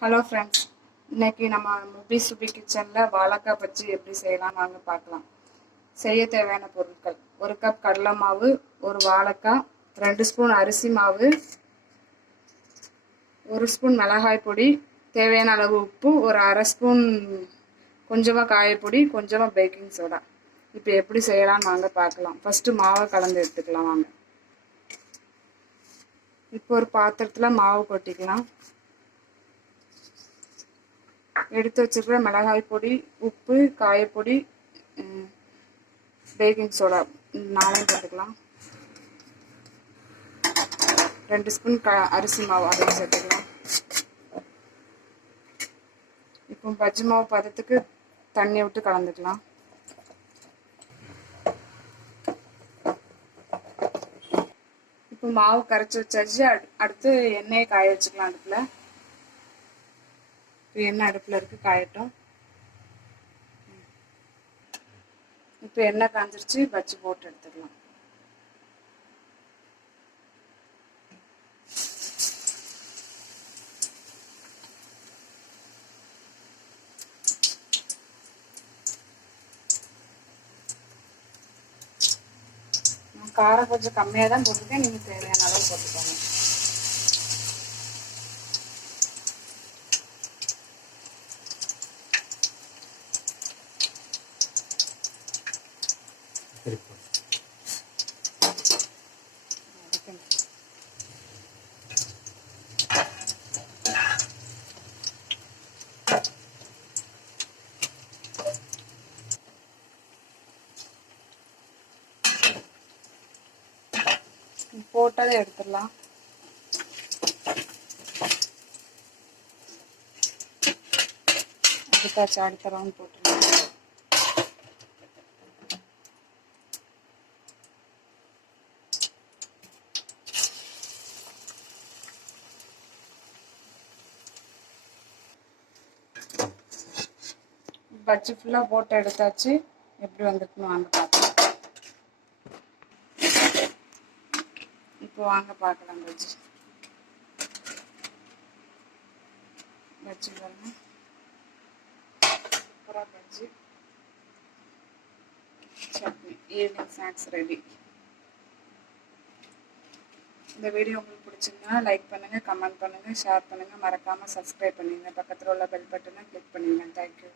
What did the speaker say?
Hello friends, இன்னைக்கு நம்ம முபி சுபி கிச்சனில் வாழைக்காய் பஜ்ஜி எப்படி செய்யலாம் வாங்க பார்க்கலாம். செய்ய தேவையான பொருட்கள்: 1 கப் கடலை மாவு, 1 வாழைக்காய், 2 ஸ்பூன் அரிசி மாவு, 1 ஸ்பூன் மிளகாய் பொடி, தேவையான அளவு உப்பு, ஒரு அரை ஸ்பூன் கொஞ்சமாக காயப்பொடி, கொஞ்சமாக பேக்கிங் சோடா. இப்போ எப்படி செய்யலாம்னு வாங்க பார்க்கலாம். ஃபஸ்ட்டு மாவை கலந்து எடுத்துக்கலாம் வாங்க. இப்போ ஒரு பாத்திரத்தில் மாவு கொட்டிக்கலாம். எடுத்து வச்சுருக்கிற மிளகாய் பொடி, உப்பு, காயப்பொடி, பேக்கிங் சோடா 4 போட்டுக்கலாம். 2 ஸ்பூன் அரிசி மாவு அதையும் சேர்த்துக்கலாம். இப்போ பஜ்ஜி மாவு பதத்துக்கு தண்ணி விட்டு கலந்துக்கலாம். இப்போ மாவு கரைச்சி வச்சாச்சு. அடுத்து எண்ணெயை காய வச்சுக்கலாம் அடுப்பில். எண்ணெய் அடுப்பில் இருக்குது, காயட்டும். இப்போ எண்ணெய் காஞ்சிருச்சு, பஜ்ஜி போட்டு எடுத்துக்கலாம். காரம் கொஞ்சம் கம்மியாக தான் போட்டுருக்கேன், நீங்கள் தேவையான அளவு போட்டுக்கோங்க. போட்டதை எடுத்துடலாம். எடுத்தாச்சு, அடுத்த ரவுண்ட் போட்டுடலாம். பஜ்ஜி ஃபுல்லாக போட்டு எடுத்தாச்சு. எப்படி வந்துருக்குன்னு வாங்க பார்க்கலாம். இப்போ வாங்க பார்க்கலாம். பஜ்ஜி பாருங்க, சூப்பராக bajji chutney, evening snacks ready. இந்த வீடியோ உங்களுக்கு பிடிச்சிருந்தா லைக் பண்ணுங்கள், கமெண்ட் பண்ணுங்கள், ஷேர் பண்ணுங்கள், மறக்காமல் சப்ஸ்கிரைப் பண்ணுங்கள். பக்கத்தில் உள்ள பெல் பட்டனை கிளிக் பண்ணுங்கள். தேங்க்யூ.